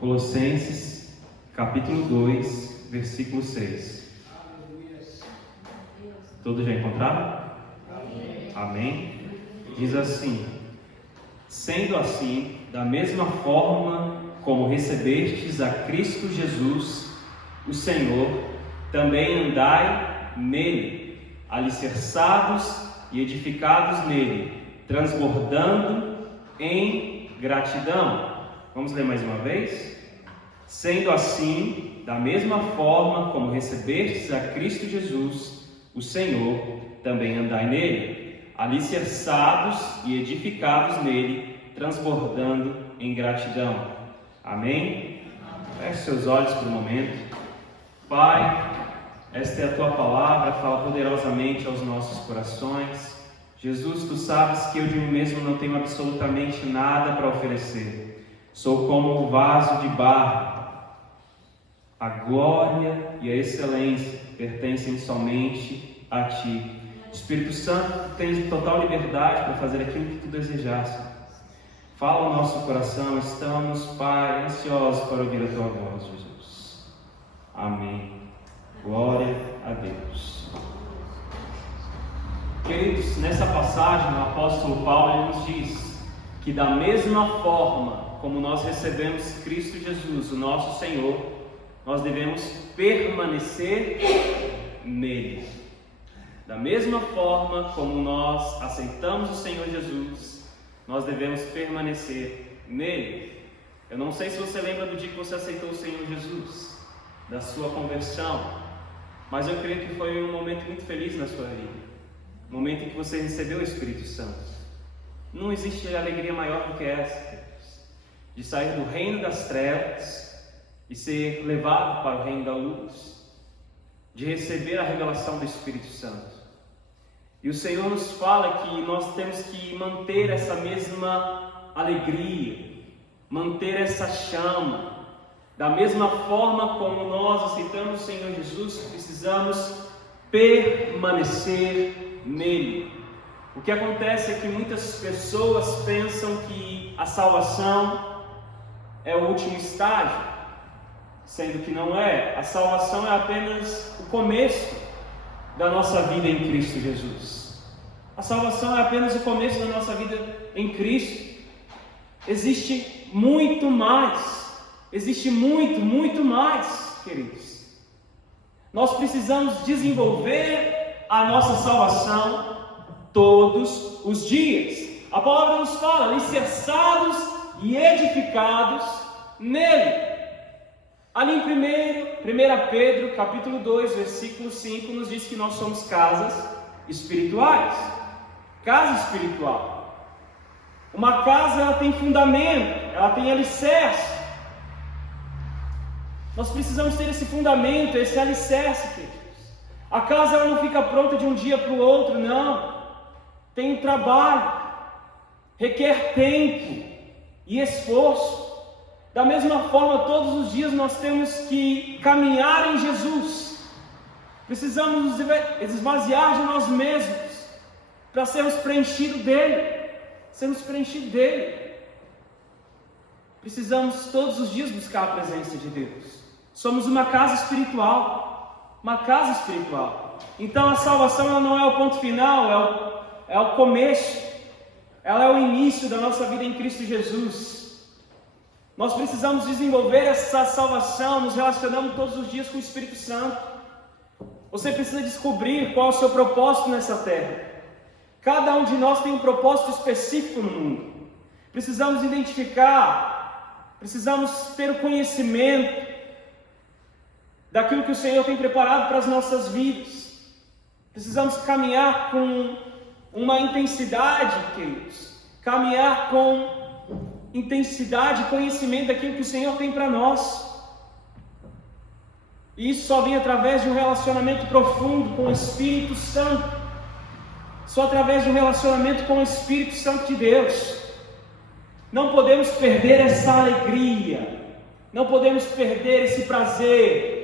Colossenses, capítulo 2, versículo 6. Todos já encontraram? Amém? Diz assim: sendo assim, da mesma forma como recebestes a Cristo Jesus, o Senhor, também andai nele, alicerçados e edificados nele, transbordando em gratidão. Vamos ler mais uma vez? Sendo assim, da mesma forma como recebestes a Cristo Jesus, o Senhor, também andai nele, alicerçados e edificados nele, transbordando em gratidão. Amém? Feche seus olhos por um momento. Pai, esta é a Tua palavra, fala poderosamente aos nossos corações. Jesus, Tu sabes que eu de mim mesmo não tenho absolutamente nada para oferecer. Sou como um vaso de barro. A glória e a excelência pertencem somente a Ti. Espírito Santo, Tu tens total liberdade para fazer aquilo que Tu desejasse. Fala ao nosso coração, estamos, Pai, ansiosos para ouvir a Tua voz, Jesus. Amém. Glória a Deus. Queridos, nessa passagem, o apóstolo Paulo nos diz que da mesma forma como nós recebemos Cristo Jesus, o nosso Senhor, nós devemos permanecer nele. Da mesma forma como nós aceitamos o Senhor Jesus, nós devemos permanecer nele. Eu não sei se você lembra do dia que você aceitou o Senhor Jesus, da sua conversão, mas eu creio que foi um momento muito feliz na sua vida, um momento em que você recebeu o Espírito Santo. Não existe alegria maior do que essa, de sair do reino das trevas e ser levado para o reino da luz, de receber a revelação do Espírito Santo. E o Senhor nos fala que nós temos que manter essa mesma alegria, manter essa chama. Da mesma forma como nós aceitamos o Senhor Jesus, precisamos permanecer nele. O que acontece é que muitas pessoas pensam que a salvação é o último estágio, sendo que não é. A salvação é apenas o começo da nossa vida em Cristo Jesus. A salvação é apenas o começo da nossa vida em Cristo. Existe muito mais. Existe muito mais, queridos. Nós precisamos desenvolver a nossa salvação todos os dias. A palavra nos fala, alicerçados e edificados nele. Ali em 1 Pedro, capítulo 2, versículo 5, nos diz que nós somos casas espirituais. Casa espiritual. Uma casa, ela tem fundamento, ela tem alicerce. Nós precisamos ter esse fundamento, esse alicerce, queridos. A casa, ela não fica pronta de um dia para o outro, não. Tem um trabalho, requer tempo e esforço. Da mesma forma, todos os dias nós temos que caminhar em Jesus. Precisamos nos esvaziar de nós mesmos para sermos preenchidos dele. Precisamos todos os dias buscar a presença de Deus. Somos uma casa espiritual. Então a salvação, ela não é o ponto final, é o começo. Ela é o início da nossa vida em Cristo Jesus. Nós precisamos desenvolver essa salvação, nos relacionando todos os dias com o Espírito Santo. Você precisa descobrir qual é o seu propósito nessa terra. Cada um de nós tem um propósito específico no mundo. Precisamos identificar, precisamos ter o conhecimento daquilo que o Senhor tem preparado para as nossas vidas. Precisamos caminhar com uma intensidade, queridos. Caminhar com intensidade e conhecimento daquilo que o Senhor tem para nós. E isso só vem através de um relacionamento profundo com o Espírito Santo. Só através de um relacionamento com o Espírito Santo de Deus. Não podemos perder essa alegria. Não podemos perder esse prazer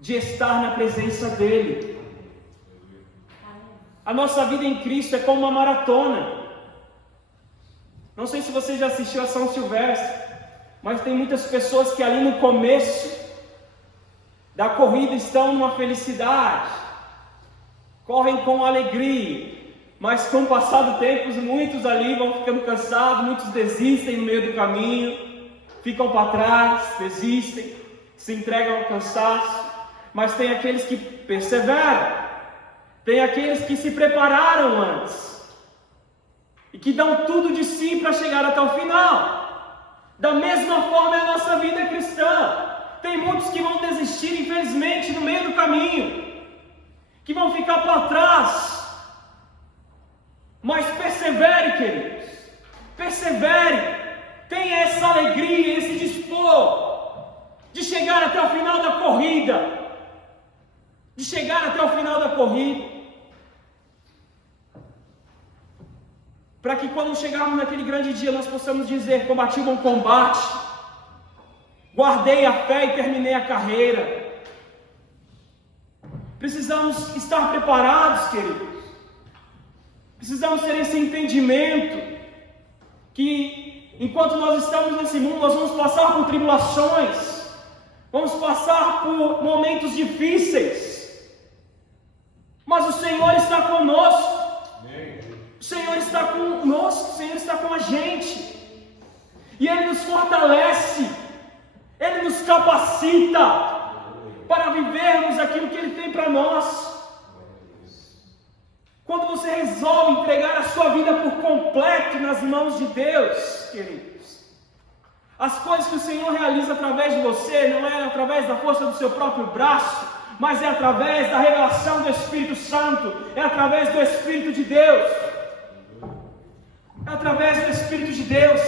de estar na presença dEle. A nossa vida em Cristo é como uma maratona. Não sei se você já assistiu a São Silvestre, Mas tem muitas pessoas que ali no começo da corrida estão numa felicidade, correm com alegria, mas com o passar do tempo, muitos ali vão ficando cansados, muitos desistem no meio do caminho, ficam para trás, desistem, se entregam ao cansaço. Mas tem aqueles que perseveram, tem aqueles que se prepararam antes e que dão tudo de si para chegar até o final. Da mesma forma é a nossa vida cristã. Tem muitos que vão desistir, infelizmente, no meio do caminho, que vão ficar para trás. Mas persevere, queridos, persevere, tenha essa alegria, esse dispor de chegar até o final da corrida, para que quando chegarmos naquele grande dia nós possamos dizer: combati o bom combate, guardei a fé e terminei a carreira. Precisamos estar preparados, queridos. Precisamos ter esse entendimento que enquanto nós estamos nesse mundo, nós vamos passar por tribulações, vamos passar por momentos difíceis, mas o Senhor está conosco. O Senhor está conosco, o Senhor está com a gente, e Ele nos fortalece, Ele nos capacita para vivermos aquilo que Ele tem para nós. Quando você resolve entregar a sua vida por completo nas mãos de Deus, queridos, as coisas que o Senhor realiza através de você não é através da força do seu próprio braço, mas é através da revelação do Espírito Santo, é através do Espírito de Deus. É através do Espírito de Deus.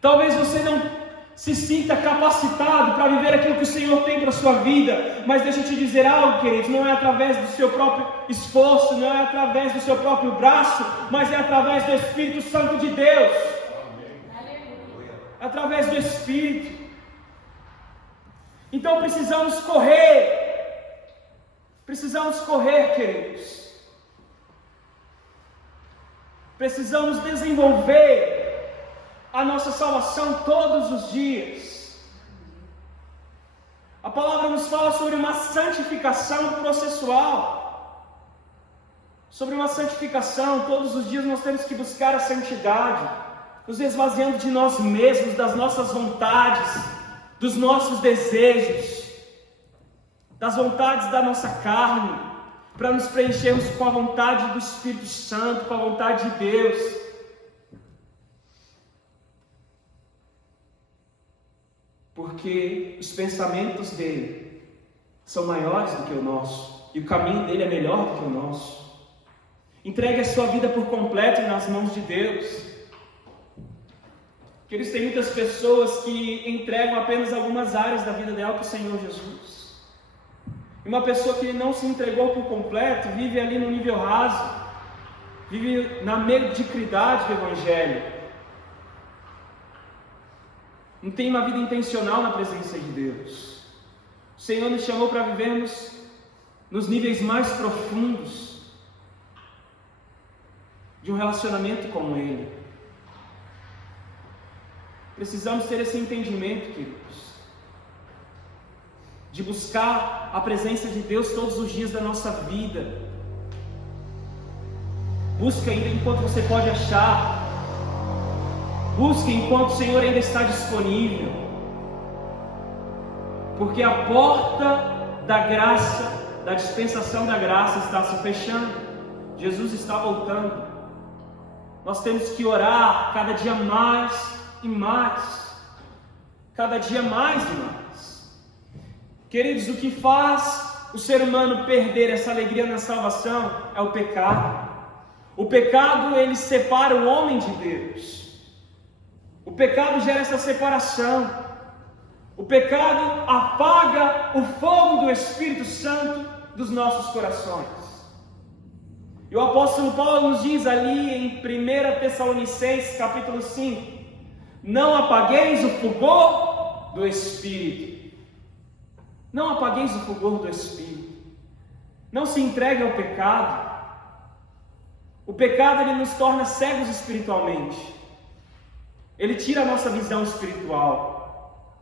Talvez você não se sinta capacitado para viver aquilo que o Senhor tem para a sua vida, mas deixa eu te dizer algo, queridos, não é através do seu próprio esforço, não é através do seu próprio braço, mas é através do Espírito Santo de Deus. É através do Espírito. Então precisamos correr, queridos. Precisamos desenvolver a nossa salvação todos os dias. A palavra nos fala sobre uma santificação processual, sobre uma santificação. Todos os dias nós temos que buscar a santidade, nos esvaziando de nós mesmos, das nossas vontades, dos nossos desejos, das vontades da nossa carne, para nos preenchermos com a vontade do Espírito Santo, com a vontade de Deus. Porque os pensamentos dele são maiores do que o nosso, e o caminho dele é melhor do que o nosso. Entregue a sua vida por completo nas mãos de Deus. Queridos, tem muitas pessoas que entregam apenas algumas áreas da vida dela para o Senhor Jesus. E uma pessoa que não se entregou por completo vive ali no nível raso, vive na mediocridade do Evangelho. Não tem uma vida intencional na presença de Deus. O Senhor nos chamou para vivermos nos níveis mais profundos de um relacionamento com Ele. Precisamos ter esse entendimento, queridos, de buscar a presença de Deus todos os dias da nossa vida. Busca ainda enquanto você pode achar. Busque enquanto o Senhor ainda está disponível. Porque a porta da graça, da dispensação da graça está se fechando. Jesus está voltando. Nós temos que orar cada dia mais e mais. Cada dia mais e mais. Queridos, o que faz o ser humano perder essa alegria na salvação é o pecado. O pecado, ele separa o homem de Deus. O pecado gera essa separação. O pecado apaga o fogo do Espírito Santo dos nossos corações. E o apóstolo Paulo nos diz ali em 1 Tessalonicenses capítulo 5: não apagueis o fulgor do Espírito. Não apagueis o fulgor do Espírito. Não se entregue ao pecado. O pecado, ele nos torna cegos espiritualmente. ele tira a nossa visão espiritual.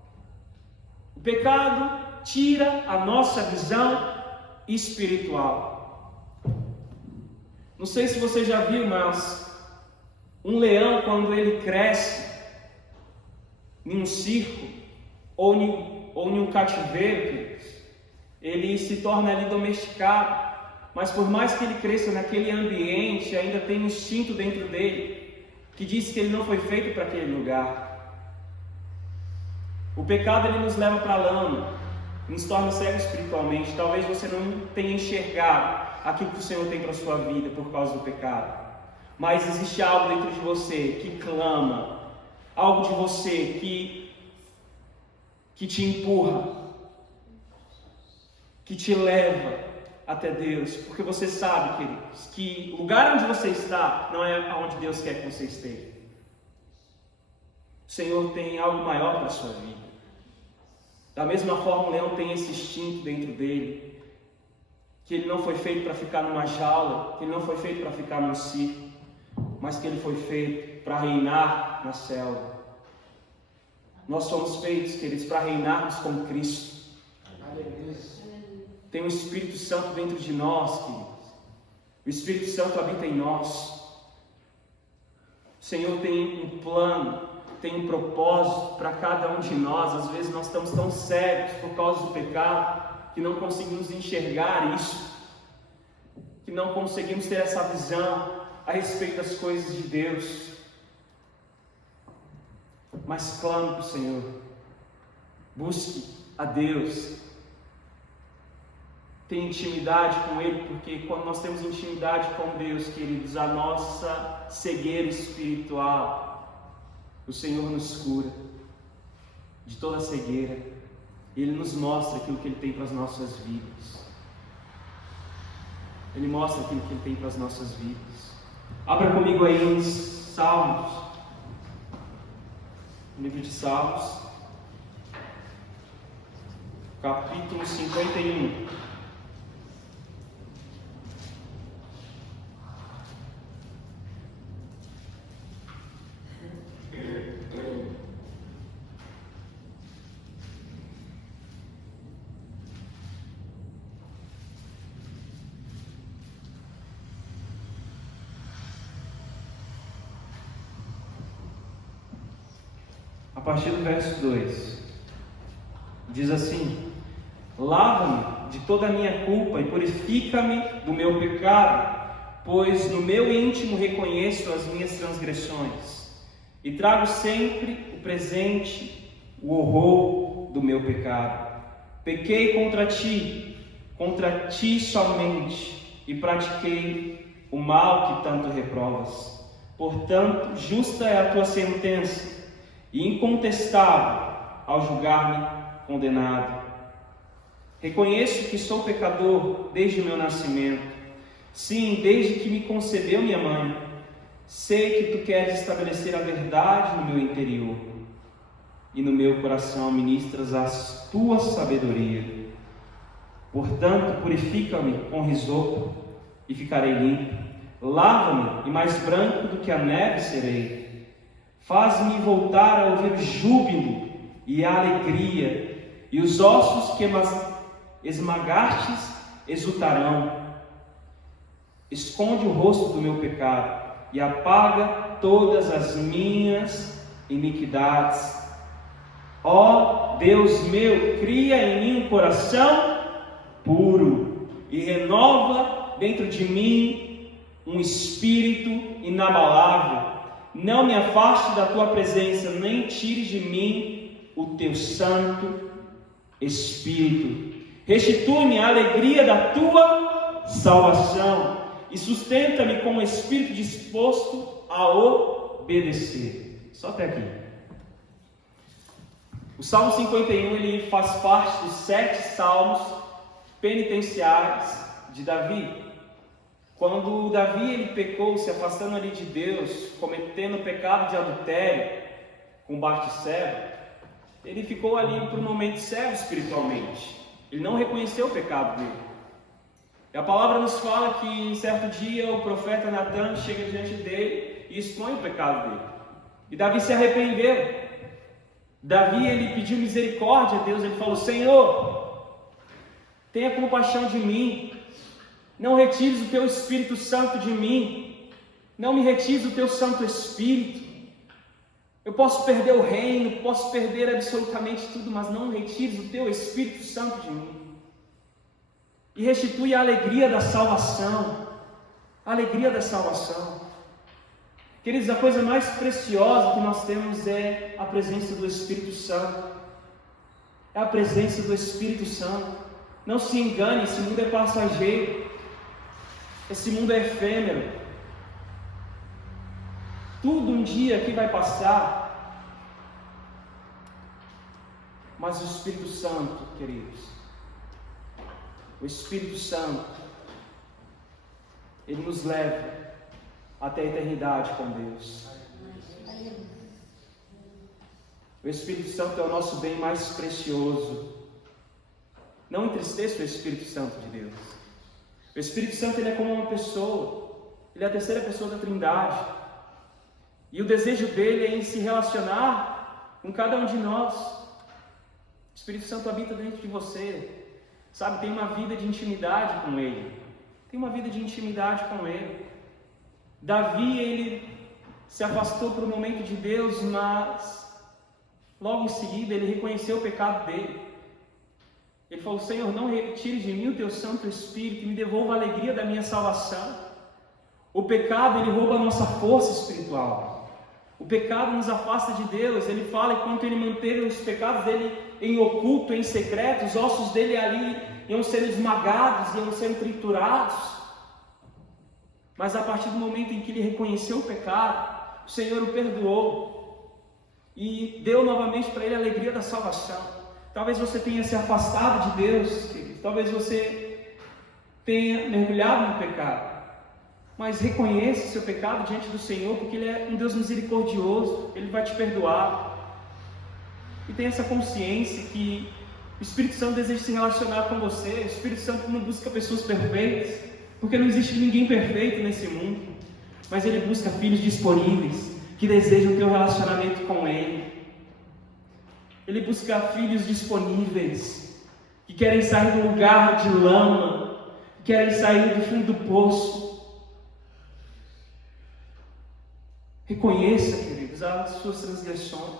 O pecado tira a nossa visão espiritual. Não sei se você já viu, mas um leão, quando ele cresce em um circo ou em um cativeiro, ele se torna ali domesticado. Mas por mais que ele cresça naquele ambiente, ainda tem um instinto dentro dele que diz que ele não foi feito para aquele lugar. O pecado, ele nos leva para a lama, nos torna cegos espiritualmente. Talvez você não tenha enxergado aquilo que o Senhor tem para a sua vida por causa do pecado. Mas existe algo dentro de você que clama, algo de você que te empurra, que te leva até Deus, porque você sabe, queridos, que o lugar onde você está não é onde Deus quer que você esteja. O Senhor tem algo maior para a sua vida. Da mesma forma, o leão tem esse instinto dentro dele, que ele não foi feito para ficar numa jaula, que ele não foi feito para ficar num circo, mas que ele foi feito para reinar na selva. Nós somos feitos, queridos, para reinarmos com Cristo. Tem o Espírito Santo dentro de nós, queridos. O Espírito Santo habita em nós. O Senhor tem um plano, tem um propósito para cada um de nós. Às vezes nós estamos tão cegos por causa do pecado que não conseguimos enxergar isso, que não conseguimos ter essa visão a respeito das coisas de Deus. Mas clame para o Senhor, busque a Deus, tenha intimidade com Ele, porque quando nós temos intimidade com Deus, queridos, a nossa cegueira espiritual, o Senhor nos cura de toda cegueira. Ele nos mostra aquilo que Ele tem para as nossas vidas. Ele mostra aquilo que Ele tem para as nossas vidas. Abra comigo aí em Salmos, no livro de Salmos, capítulo 51. A partir do verso 2, diz assim: lava-me de toda a minha culpa e purifica-me do meu pecado, pois no meu íntimo reconheço as minhas transgressões e trago sempre o presente, o horror do meu pecado. Pequei contra ti somente, e pratiquei o mal que tanto reprovas. Portanto, justa é a tua sentença e incontestável ao julgar-me condenado. Reconheço que sou pecador desde o meu nascimento, sim, desde que me concebeu minha mãe. Sei que tu queres estabelecer a verdade no meu interior, e no meu coração ministras a tua sabedoria. Portanto, purifica-me com hisopo e ficarei limpo. Lava-me e mais branco do que a neve serei. Faz-me voltar a ouvir o júbilo e a alegria, e os ossos que esmagastes exultarão. Esconde o rosto do meu pecado e apaga todas as minhas iniquidades. Ó Deus meu, cria em mim um coração puro e renova dentro de mim um espírito inabalável. Não me afaste da tua presença, nem tire de mim o teu santo Espírito. Restitui-me a alegria da tua salvação e sustenta-me com o espírito disposto a obedecer. Só até aqui. O Salmo 51 ele faz parte dos 7 salmos penitenciais de Davi. Quando Davi ele pecou, se afastando ali de Deus, cometendo o pecado de adultério com Batseba, ele ficou ali por um momento cego espiritualmente. Ele não reconheceu o pecado dele. E a palavra nos fala que em certo dia o profeta Natan chega diante dele e expõe o pecado dele. E Davi se arrependeu. Davi, ele pediu misericórdia a Deus. Ele falou: Senhor, tenha compaixão de mim. Não retires o teu Espírito Santo de mim. Não me retires o teu Santo Espírito. Eu posso perder o reino, posso perder absolutamente tudo, mas não retires o teu Espírito Santo de mim. E restitui a alegria da salvação. A alegria da salvação. Queridos, a coisa mais preciosa que nós temos é a presença do Espírito Santo. É a presença do Espírito Santo. Não se engane, esse mundo é passageiro. Esse mundo é efêmero. Tudo um dia aqui vai passar. Mas o Espírito Santo, queridos, o Espírito Santo, ele nos leva até a eternidade com Deus. O Espírito Santo é o nosso bem mais precioso. Não entristeça o Espírito Santo de Deus. O Espírito Santo, ele é como uma pessoa. Ele é a terceira pessoa da Trindade. E o desejo dele é em se relacionar com cada um de nós. O Espírito Santo habita dentro de você. Sabe, tem uma vida de intimidade com ele. Tem uma vida de intimidade com ele. Davi, ele se afastou por um momento de Deus, mas logo em seguida ele reconheceu o pecado dele. Ele falou: Senhor, não retire de mim o teu Santo Espírito, me devolva a alegria da minha salvação. O pecado, ele rouba a nossa força espiritual. O pecado nos afasta de Deus. Ele fala que enquanto ele manter os pecados dele em oculto, em secreto, os ossos dele ali iam ser esmagados, iam ser triturados. Mas a partir do momento em que ele reconheceu o pecado, o Senhor o perdoou e deu novamente para ele a alegria da salvação. Talvez você tenha se afastado de Deus, querido. Talvez você tenha mergulhado no pecado. Mas reconheça o seu pecado diante do Senhor, porque Ele é um Deus misericordioso. Ele vai te perdoar. E tenha essa consciência que o Espírito Santo deseja se relacionar com você. O Espírito Santo não busca pessoas perfeitas, porque não existe ninguém perfeito nesse mundo. Mas Ele busca filhos disponíveis, que desejam ter um relacionamento com Ele. Ele busca filhos disponíveis, que querem sair do lugar de lama, que querem sair do fundo do poço. Reconheça, queridos, as suas transgressões.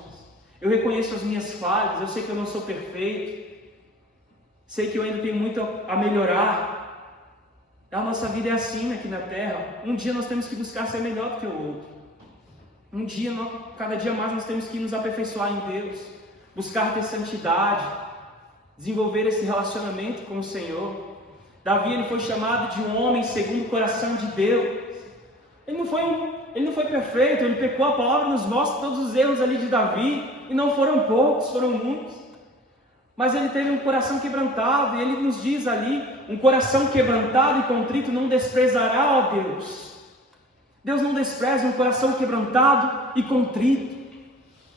Eu reconheço as minhas falhas, eu sei que eu não sou perfeito, sei que eu ainda tenho muito a melhorar. A nossa vida é assim aqui na terra. Um dia nós temos que buscar ser melhor do que o outro. Um dia, cada dia mais nós temos que nos aperfeiçoar em Deus, buscar ter santidade, desenvolver esse relacionamento com o Senhor. Davi, ele foi chamado de um homem segundo o coração de Deus. Ele não foi perfeito, ele pecou. A palavra nos mostra todos os erros ali de Davi, e não foram poucos, foram muitos. Mas ele teve um coração quebrantado, e ele nos diz ali: um coração quebrantado e contrito não desprezará, ó Deus. Deus não despreza um coração quebrantado e contrito.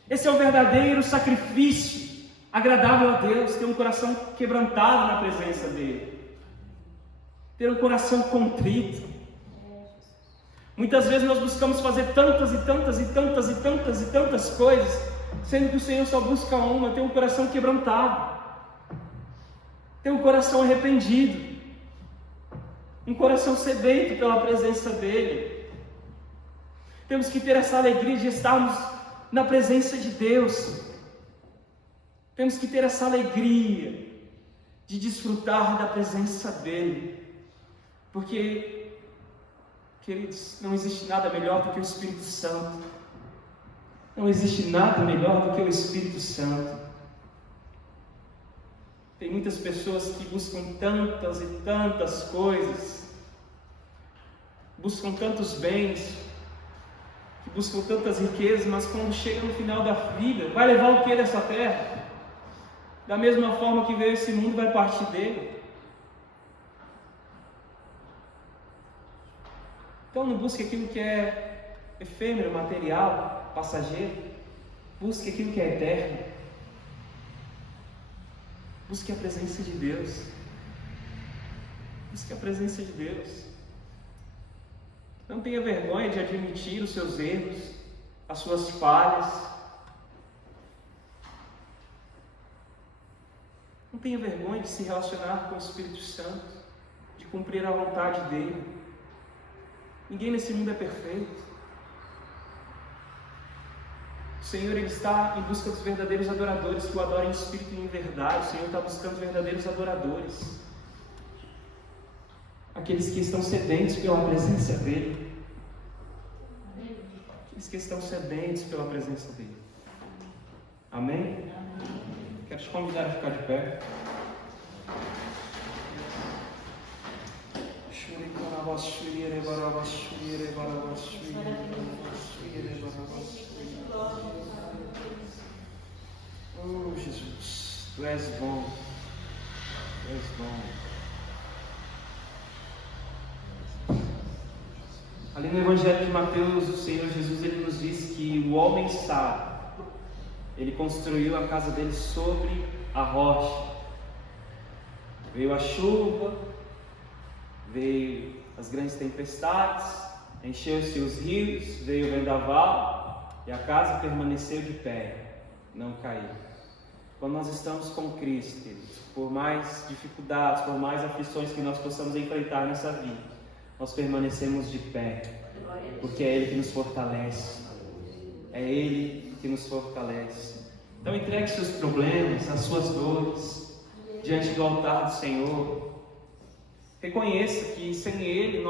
Esse é o verdadeiro sacrifício agradável a Deus, ter um coração quebrantado na presença dEle, ter um coração contrito. Muitas vezes nós buscamos fazer tantas e tantas coisas, sendo que o Senhor só busca uma: ter um coração quebrantado, ter um coração arrependido, um coração sedento pela presença dEle. Temos que ter essa alegria de estarmos na presença de Deus. Temos que ter essa alegria de desfrutar da presença dEle, porque, queridos, não existe nada melhor do que o Espírito Santo. Não existe nada melhor do que o Espírito Santo. Tem muitas pessoas que buscam tantas e tantas coisas, buscam tantos bens, que buscam tantas riquezas, mas quando chega no final da vida, vai levar o que dessa terra? Da mesma forma que veio esse mundo, vai partir dele. Então não busque aquilo que é efêmero, material, passageiro. Busque aquilo que é eterno. Busque a presença de Deus. Busque a presença de Deus. Não tenha vergonha de admitir os seus erros. as suas falhas. Não tenha vergonha de se relacionar com o Espírito Santo, de cumprir a vontade dele. Ninguém nesse mundo é perfeito. O Senhor, Ele está em busca dos verdadeiros adoradores que o adorem em espírito e em verdade. O Senhor está buscando verdadeiros adoradores, aqueles que estão sedentos pela presença dEle. Aqueles que estão sedentos pela presença dEle. Amém? Quero te convidar a ficar de pé. Oh, Jesus, Tu és bom. Tu és bom. Ali no Evangelho de Mateus, o Senhor Jesus, Ele nos diz que o homem sábio, ele construiu a casa dele sobre a rocha. Veio a chuva, veio as grandes tempestades, encheu-se os rios, veio o vendaval e a casa permaneceu de pé, não caiu. Quando nós estamos com Cristo, queridos, por mais dificuldades, por mais aflições que nós possamos enfrentar nessa vida, nós permanecemos de pé, porque é Ele que nos fortalece. É Ele que nos fortalece. Então entregue seus problemas, as suas dores diante do altar do Senhor. Reconheça que sem Ele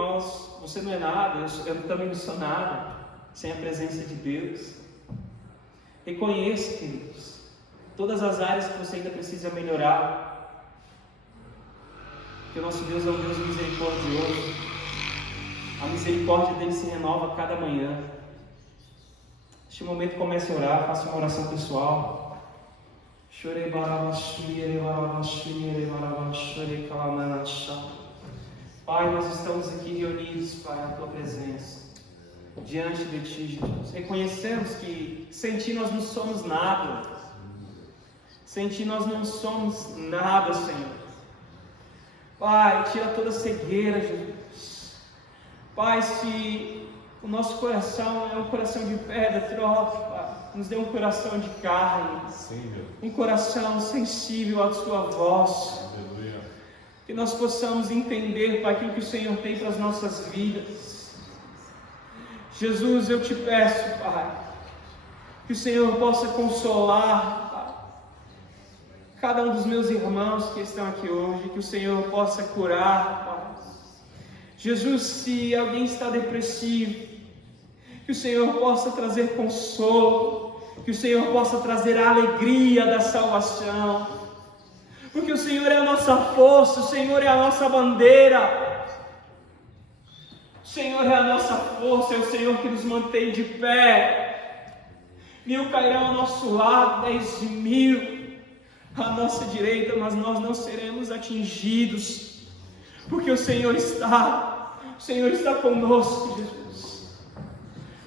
você não é nada, eu também não sou nada sem a presença de Deus. Reconheça, queridos, todas as áreas que você ainda precisa melhorar, que o nosso Deus é um Deus misericordioso. A misericórdia dele se renova a cada manhã. Neste momento comece a orar, faça uma oração pessoal. Pai, nós estamos aqui reunidos, Pai, na Tua presença, diante de Ti, Jesus. Reconhecemos que sem Ti nós não somos nada. Sem Ti nós não somos nada, Senhor. Pai, tira toda a cegueira, Jesus. Pai, se o nosso coração é um coração de pedra, troque, Pai. Nos dê um coração de carne, um coração sensível à Sua voz. Aleluia. Que nós possamos entender, Pai, aquilo que o Senhor tem para as nossas vidas. Jesus, eu te peço, Pai, que o Senhor possa consolar, Pai, cada um dos meus irmãos que estão aqui hoje, que o Senhor possa curar, Pai. Jesus, se alguém está depressivo, que o Senhor possa trazer consolo, que o Senhor possa trazer a alegria da salvação, porque o Senhor é a nossa força, o Senhor é a nossa bandeira, o Senhor é a nossa força, é o Senhor que nos mantém de pé. 1000 cairão ao nosso lado, 10.000 à nossa direita, mas nós não seremos atingidos, porque o Senhor está conosco, Jesus.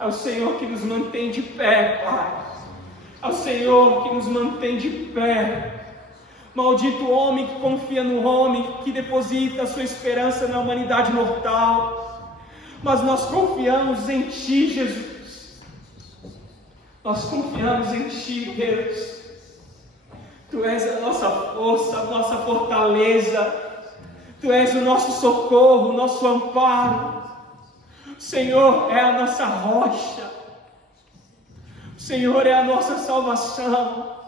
É o Senhor que nos mantém de pé, Pai. É o Senhor que nos mantém de pé. Maldito o homem que confia no homem, que deposita a sua esperança na humanidade mortal. Mas nós confiamos em Ti, Jesus. Nós confiamos em Ti, Deus. Tu és a nossa força, a nossa fortaleza. Tu és o nosso socorro, o nosso amparo. O Senhor é a nossa rocha. O Senhor é a nossa salvação.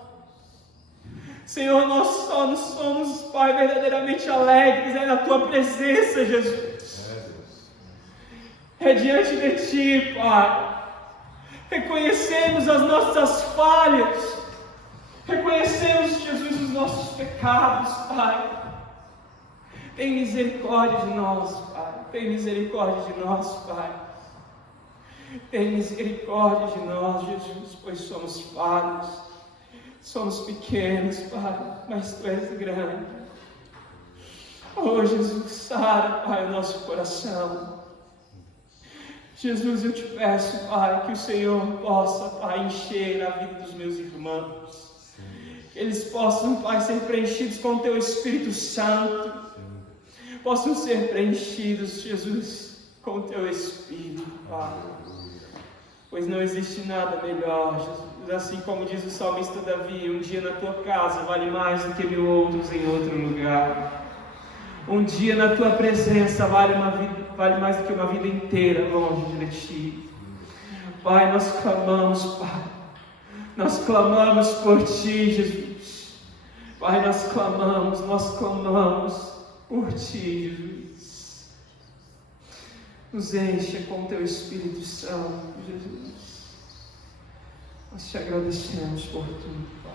Senhor, nós só nos somos, Pai, verdadeiramente alegres na Tua presença, Jesus. É diante de Ti, Pai. Reconhecemos as nossas falhas. Reconhecemos, Jesus, os nossos pecados, Pai. Tem misericórdia de nós, Pai. Tem misericórdia de nós, Pai. Tem misericórdia de nós, Jesus, pois somos falhos, somos pequenos, Pai, mas Tu és grande. Oh, Jesus, sara, Pai, o nosso coração. Jesus, eu te peço, Pai, que o Senhor possa, Pai, encher a vida dos meus irmãos. Que eles possam, Pai, ser preenchidos com o Teu Espírito Santo. Possam ser preenchidos, Jesus, com o Teu Espírito, Pai. pois não existe nada melhor, Jesus. Assim como diz o salmista Davi, um dia na tua casa vale mais do que 1000 outros em outro lugar. Um dia na tua presença vale mais do que uma vida inteira longe de ti. Pai, nós clamamos, Pai. Nós clamamos por Ti, Jesus. Pai, nós clamamos por Ti, Jesus. Nos encha com Teu Espírito Santo, Jesus. Nós Te agradecemos por tudo, Pai.